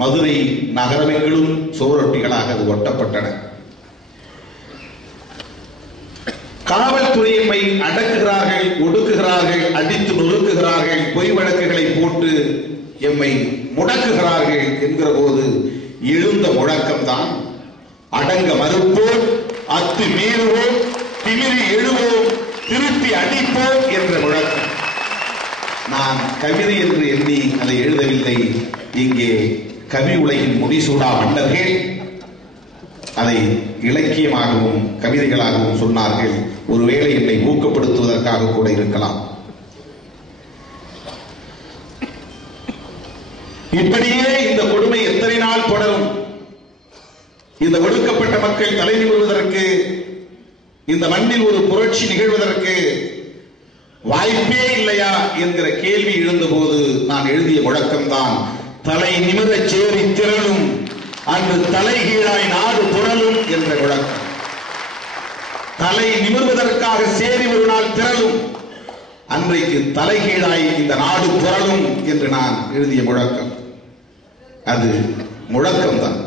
மதுரை நகரமெங்கிலும் சுவரொட்டிகளாக அது ஒட்டப்பட்டன. காவல்துறை எம்மை அடக்குகிறார்கள், ஒடுக்குகிறார்கள், அடித்து நொறுக்குகிறார்கள், பொய் வழக்குகளை போட்டு எம்மை முடக்குகிறார்கள் என்கிற போது எழுந்த முழக்கம்தான் அடங்க மறுப்போம், அத்து மீறுவோம், திமிரி எழுவோம், திருப்பி அடிப்போம் என்ற முழக்கம். நான் கவிதை என்று எண்ணி அதை எழுதவில்லை. இங்கே கவி உலகின் முடிசூடா மன்னர்கள் அதை இலக்கியமாகவும் கவிதைகளாகவும் சொன்னார்கள். ஒருவேளை என்னை ஊக்கப்படுத்துவதற்காக கூட இருக்கலாம். இப்படியே இந்த கொடுமை எத்தனை நாள் தொடரும்? இந்த ஒடுக்கப்பட்ட மக்கள் தலை நிமிர்வதற்கு, இந்த மண்ணில் ஒரு புரட்சி நிகழ்வதற்கு வாய்ப்பே இல்லையா என்கிற கேள்வி எழுந்தபோது நான் எழுதிய முழக்கம்தான் தலை நிமிர சேரி திரளும், அன்று தலைகீழாய் நாடு புரளும் என்ற முழக்கம். தலை நிமிர்வதற்காக சேரி ஒரு நாள் திரளும், அன்றைக்கு தலைகீழாய் இந்த நாடு புரளும் என்று நான் எழுதிய முழக்கம். அது முழக்கம்தான்.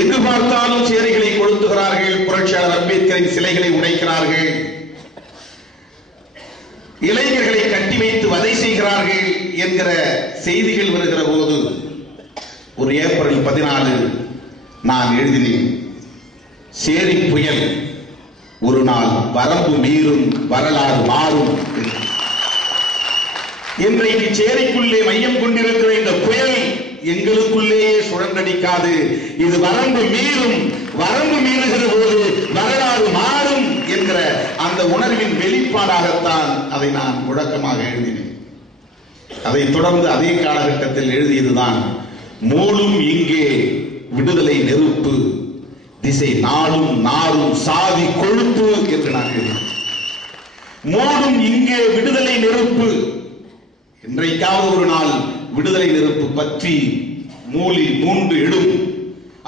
எங்கு பார்த்தாலும் சேரிகளை கொளுத்துகிறார்கள், புரட்சியாளர் அம்பேத்கரின் சிலைகளை உடைக்கிறார்கள், இளைஞர்களை கட்டி வைத்து வதை செய்கிறார்கள் என்கிற செய்திகள் வருகிற போது ஒரு ஏப்ரல் 14 நான் எழுதினேன், சேரி புயல் ஒரு நாள் வரம்பு மீறும், வரலாறு மாறும். இன்றைக்கு சேரிக்குள்ளே மையம் கொண்டிருக்கிற இந்த புயல் எங்களுக்குள்ளேயே சுழன்றடிக்காது, இது வரம்பு மீறும், வரம்பு மீறுகிற போது வரலாறு மாறும் என்கிற அந்த உணர்வின் வெளிப்பாடாகத்தான் அதை நான் முழக்கமாக எழுதினேன். அதைத் தொடர்ந்து அதே காலகட்டத்தில் எழுதியதுதான் மூடும் இங்கே விடுதலை நெருப்பு, திசை நாளும் நாளும் சாதி கொழுப்பு என்று நான் எழுதினேன். மூடும் இங்கே விடுதலை நெருப்பு, இன்றைக்காவது ஒரு நாள் விடுதலை நெருப்பு பற்றி மூலில் மூன்று இடும்.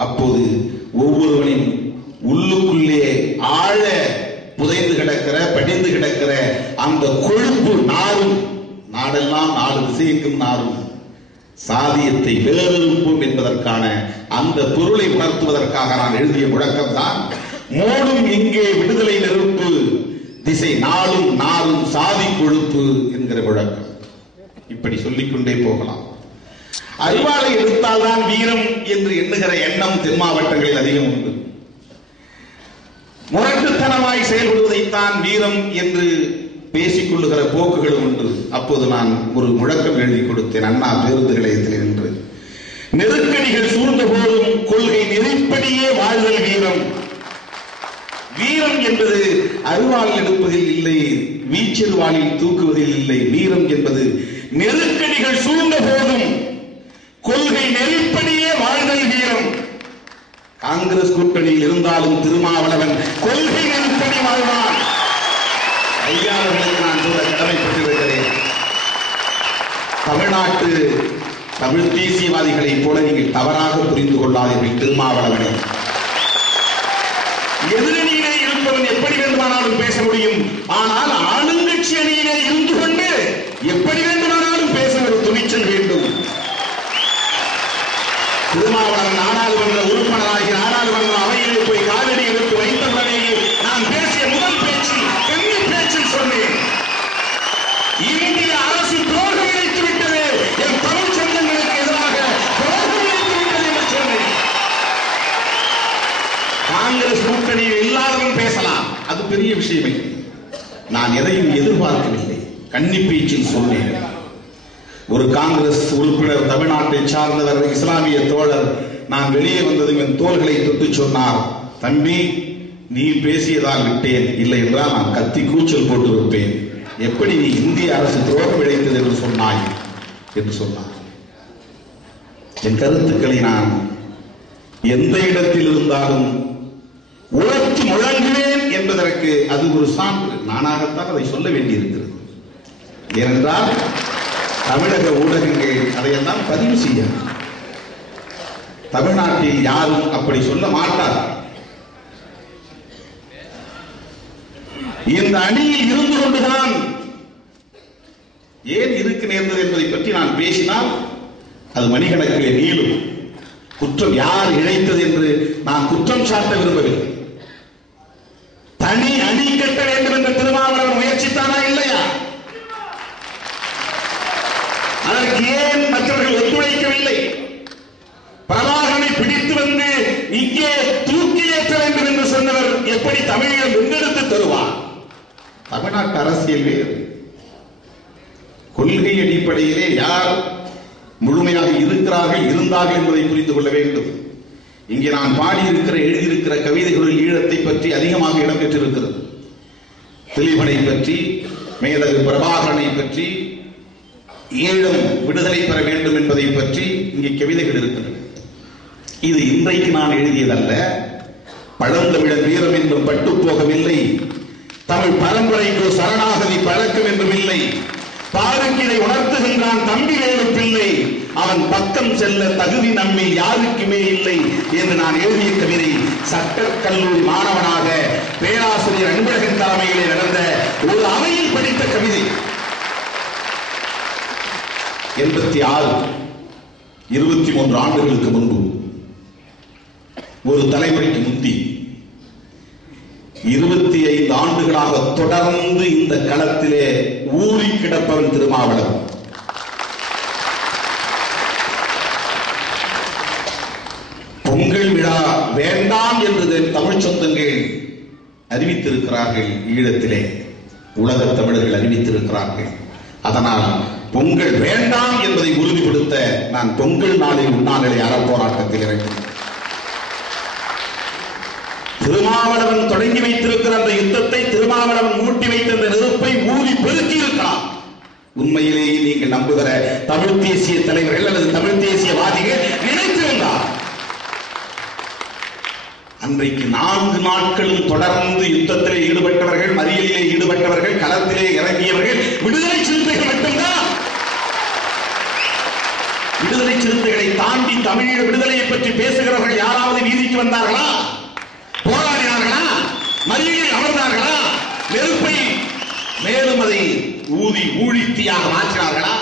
அப்போது ஒவ்வொருவனின் உள்ளுக்குள்ளே ஆழ புதைந்து கிடக்கிற, படிந்து கிடக்கிற அந்த கொழுப்பு நாரும், நாடெல்லாம் 4 திசைக்கும் நாரும், சாதியத்தை வேறறுப்போம் என்பதற்கான அந்த பொருளை உணர்த்துவதற்காக நான் எழுதிய முழக்கம் தான் மூடும் இங்கே விடுதலை நெருப்பு, திசை நாளும் நாரும் சாதி கொழுப்பு என்கிற முழக்கம். இப்படி சொல்லிக்கொண்டே போகலாம். அறிவாளை எடுத்தால்தான் வீரம் என்று எண்ணுகிற எண்ணம் தென் மாவட்டங்களில் அதிகம் உண்டு. முரட்டுத்தனமாய் செயல்படுவதைத்தான் வீரம் என்று பேசிக் கொள்ளுகிற போக்குகளும் உண்டு. அப்போது நான் ஒரு முழக்கம் எழுதி கொடுத்தேன் அண்ணா பேருந்து நிலையத்தில் என்று. நெருக்கடிகள் சூழ்ந்த போதும் கொள்கை நெறிப்படியே வாழ்தல் வீரம். வீரம் என்பது அருவாள் எடுப்பதில் இல்லை, வீச்செருவாளில் தூக்குவதில் இல்லை. வீரம் என்பது நெருக்கடிகள் சூழ்ந்த போதும் கொள்கை நெறிப்படியே வாழ்தல் வீரம். காங்கிரஸ் கூட்டணியில் இருந்தாலும் திருமாவளவன் கொள்கை நெறிப்படி வாழ்வான். ஐயாவர்களுக்கு நான் சொல்ல கடமைப்பட்டிருக்கிறேன். தமிழ்நாட்டு தமிழ் தேசியவாதிகளைப் போல நீங்கள் தவறாக புரிந்து கொள்ளாதீர்கள். திருமாவளவனை எதிரணியிலே இருப்பவன் எப்படி வேண்டுமானாலும் பேச முடியும். ஆனால் ஆளுங்கட்சி அணியிலே இருந்து கொண்டு எப்படி வேண்டுமானாலும் பேச ஒரு துணிச்சல் வேண்டும். திருமாவளவன் நாடாளுமன்ற உறுப்பினராகி நாடாளுமன்ற அவையிலே போய் காலடி எடுத்து வைத்தவுடனேயே நான் பேசிய முதல் பேச்சு கன்னி பேச்சில் சொன்னேன், இந்திய அரசு துரோகம் இழைத்து விட்டது, என் தமிழ் சொந்தங்களுக்கு எதிராக துரோகம் இழைத்து விட்டது என்று சொன்னேன். காங்கிரஸ் கூட்டணியில் இல்லாதவன் பேசலாம், அது பெரிய விஷயமே. நான் எதையும் எதிர்பார்க்கவில்லை, கன்னி பேச்சில் சொன்னேன். ஒரு காங்கிரஸ் உறுப்பினர் தமிழ்நாட்டை சார்ந்தவர் இஸ்லாமிய தோழர் நான் வெளியே வந்ததும் என் தோள்களை தொட்டு சொன்னார், தம்பி நீ பேசியதால் விட்டேன், இல்லை என்றால் நான் கத்தி கூச்சல் போட்டு இருப்பேன். எப்படி நீ இந்திய அரசு துரோகம் இழைத்தது என்று சொன்னாய் என்று சொன்னார். என் கருத்துக்களை நான் எந்த இடத்தில் இருந்தாலும் உழைத்து முழங்குவேன் என்பதற்கு அது ஒரு சான்று. நானாகத்தான் அதை சொல்ல வேண்டியிருக்கிறது. ஏனென்றால் தமிழக ஊடகங்கள் அதையெல்லாம் பதிவு செய்ய, தமிழ்நாட்டில் யாரும் அப்படி சொல்ல மாட்டார். இந்த அணியில் இருந்து கொண்டுதான் ஏன் இருக்க நேர்ந்தது என்பதை பற்றி நான் பேசினால் அது மணிக்கணக்கிலே நீளும். குற்றம் யார் இழைத்தது என்று நான் குற்றம் சாட்ட விரும்பவில்லை. தனி அணி கட்ட வேண்டும் என்ற திருமாவளவன் முயற்சித்தானா இல்லையா? அதற்கு ஏன் மற்றவர்கள் ஒத்துழைக்கவில்லை? பிரபாகரனை பிடித்து வந்து இங்கே தூக்கி ஏற்ற வேண்டும் என்று சொன்னவர் எப்படி தமிழகம் வென்றெடுத்து தருவார்? தமிழ்நாட்டு அரசியல் வேறு. கொள்கை அடிப்படையிலே யார் முழுமையாக இருக்கிறார்கள் இருந்தார்கள் என்பதை புரிந்து கொள்ள வேண்டும். இங்கே நான் பாடியிருக்கிற எழுதியிருக்கிற கவிதைகளில் ஈழத்தை பற்றி அதிகமாக இடம்பெற்றிருக்கிறது. திலீபனை பற்றி, மேதகு பிரபாகரனை பற்றி, ஈழம் விடுதலை பெற வேண்டும் என்பதை பற்றி இங்கே கவிதைகள் இருக்கின்றன. இது இன்றைக்கு நான் எழுதியதல்ல. பழந்தமிழர் வீரம் என்றும் பட்டு போகவில்லை, தமிழ் பரம்பரைக்கு சரணாகதி பழக்கம் என்றும் இல்லை, பாருக்கு இதை உணர்த்துகின்றான் தம்பி வேலு பிள்ளை, அவன் பக்கம் செல்ல தகுதி நம்மில் யாருக்குமே இல்லை என்று நான் எழுதிய கவிதை சட்டக்கல்லூரி மாணவனாக பேராசிரியர் அன்பழகன் தலைமையிலே நடந்த ஒரு அவையில் படித்த கவிதை. 86 23 ஆண்டுகளுக்கு முன்பு, ஒரு தலைமுறைக்கு முந்தி 25 ஆண்டுகளாக தொடர்ந்து இந்த களத்திலே ஊறி கிடப்பவன் திருமாவளவன். பொங்கல் விழா வேண்டாம் என்று தமிழ் சொந்தங்கள் அறிவித்திருக்கிறார்கள். ஈழத்திலே உலக தமிழர்கள் அறிவித்திருக்கிறார்கள். அதனால் பொங்கல் வேண்டாம் என்பதை உறுதிப்படுத்த நான் பொங்கல் நாளில் உண்ணாநிலை அறப்போராட்டத்தில் இறங்கினேன். திருமாவளவன் தொடங்கி வைத்திருக்கிற அந்த யுத்தத்தை, திருமாவளவன் மூட்டி வைத்த அந்த நெருப்பை ஊதி பெருக்கி இருக்கலாம். உண்மையிலேயே நீங்கள் நம்புகிற தமிழ் தேசிய தலைவர்கள் அல்லது தமிழ் தேசியவாதிகள் நினைத்திருந்தார் அன்றைக்கு 4 நாட்களும் தொடர்ந்து யுத்தத்திலே ஈடுபட்டவர்கள், மறியலிலே ஈடுபட்டவர்கள், களத்திலே இறங்கியவர்கள் விடுதலை சிறுத்தைகள் மட்டும்தான். விடுதலை சிறுத்தைகளை தாண்டி தமிழீழ விடுதலையை பற்றி பேசுகிறவர்கள் யாராவது வீதிக்கு வந்தார்களா? போராடினார்களா? மறியலில் அமர்ந்தார்களா? நெருப்பை மேலும் அதை ஊதி ஊழித்தியாக மாற்றினார்களா?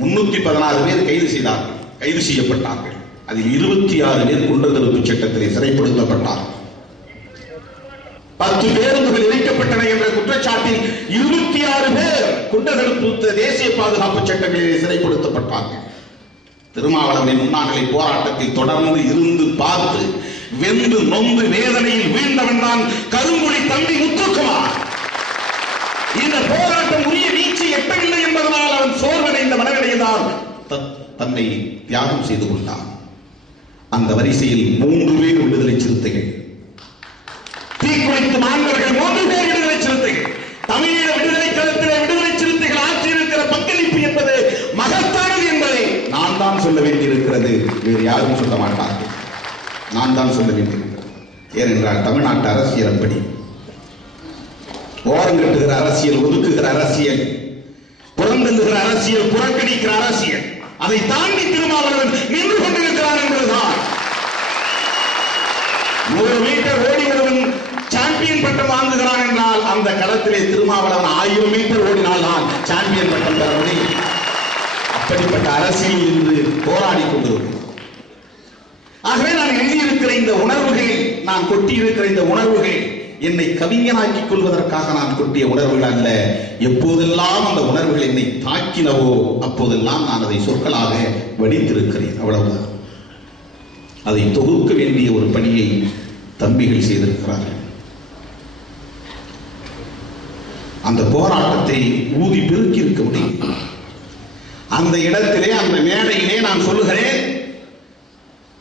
316 பேர் கைது செய்யப்பட்டார்கள். அதில் 26 பேர் குண்டர் தடுப்பு சட்டத்திலே சிறைப்படுத்தப்பட்டார். 10 பேருந்துகள் இணைக்கப்பட்டன என்ற குற்றச்சாட்டில் 26 பேர் குண்டர் தடுப்பு தேசிய பாதுகாப்பு சட்டங்களிலே சிறைப்படுத்தப்பட்டார்கள். திருமாவளவனின் உண்ணாநிலை போராட்டத்தில் தொடர்ந்து இருந்து பார்த்து வெந்து நொந்து வேதனையில் வீழ்ந்தவன் தான் கருங்குழி தம்பி முத்துக்குமார். இந்த போராட்டம் உரிய நீச்சி எட்டவில்லை என்பதனால் அவன் சோர்வடைந்த மனநிலையில்தான் தன்னை தியாகம் செய்து கொண்டான். அந்த வரிசையில் 3 பேர் விடுதலை சிறுத்தைகள், தீக்குளித்து மாண்டவர்கள் 3 பேர் விடுதலை சிறுத்தைகள். தமிழீழ விடுதலை களத்திலே விடுதலை சிறுத்தைகள் ஆற்றியிருக்கிற பங்களிப்பு என்பது மகத்தானது என்பதை நான் தான் சொல்ல வேண்டியிருக்கிறது. வேறு யாரும் சொல்ல மாட்டார்கள். நான் தான் சொல்ல வேண்டியிருக்கிறது. ஏனென்றால் தமிழ்நாட்டு அரசியல் அப்படி. ஓரங்கட்டுகிற அரசியல், ஒதுக்குகிற அரசியல், புறந்தள்ளுகிற அரசியல், புறக்கணிக்கிற அரசியல், அதை தாண்டி திருமாவளவன் நின்று கொண்டிருக்கிறார் என்பதுதான். 100 மீட்டர் ஓடி ஒருவன் சாம்பியன் பட்டம் வாங்குகிறான் என்றால் அந்த களத்திலே திருமாவளவன் 1000 மீட்டர் ஓடினால் தான் சாம்பியன் பட்டம் பெற முடியும். அப்படிப்பட்ட அரசியல் இன்று போராடி கொண்டிருக்கிறோம். ஆகவே நான் எழுதியிருக்கிற இந்த உணர்வுகள், நான் கொட்டியிருக்கிற இந்த உணர்வுகள் என்னை கவிஞனாக்கிக் கொள்வதற்காக நான் கொட்டிய உணர்வுகள் அல்ல. எப்போதெல்லாம் அந்த உணர்வுகள் என்னை தாக்கினவோ அப்போதெல்லாம் நான் அதை சொற்களாக வடித்திருக்கிறேன். அவ்வளவுதான். அதை தொகுக்க வேண்டிய ஒரு பணியை தம்பிகள் செய்திருக்கிறார்கள். அந்த போராட்டத்தை ஊதி பெருக்கி இருக்க முடியும். அந்த இடத்திலே, அந்த மேடையிலே நான் சொல்லுகிறேன்,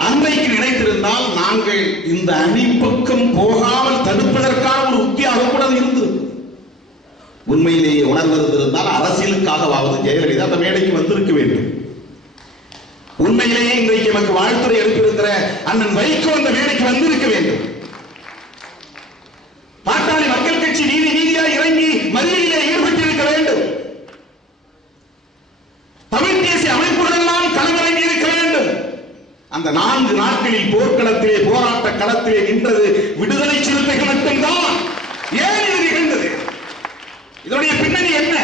அன்றைக்கு நினைத்திருந்தால் நாங்கள் இந்த அணி பக்கம் போகாமல் தடுப்பதற்கான ஒரு உத்தியாக கூட இருந்தது. உண்மையிலேயே உணர்ந்திருந்தால் அரசியலுக்காகவாவது ஜெயலலிதா அந்த மேடைக்கு வந்திருக்க வேண்டும். உண்மையிலேயே இன்றைக்கு நமக்கு வாழ்த்துறை எடுத்திருக்கிற அண்ணன் வைகோ அந்த மேடைக்கு வந்திருக்க வேண்டும். பாட்டாளி மக்கள் கட்சி வீதியா இறங்கி மறியலிலே ஈடுபட்டிருக்க வேண்டும். தமிழ் தேசிய அமைப்புகள் எல்லாம் களமிறங்கி இருக்க வேண்டும். அந்த 4 நாட்களில் போர்க்களத்திலே, போராட்ட களத்திலே நின்றது விடுதலை சிறுத்தைகள் மட்டும்தான். ஏன் இது நிகழ்ந்தது? இதனுடைய பின்னணி என்ன?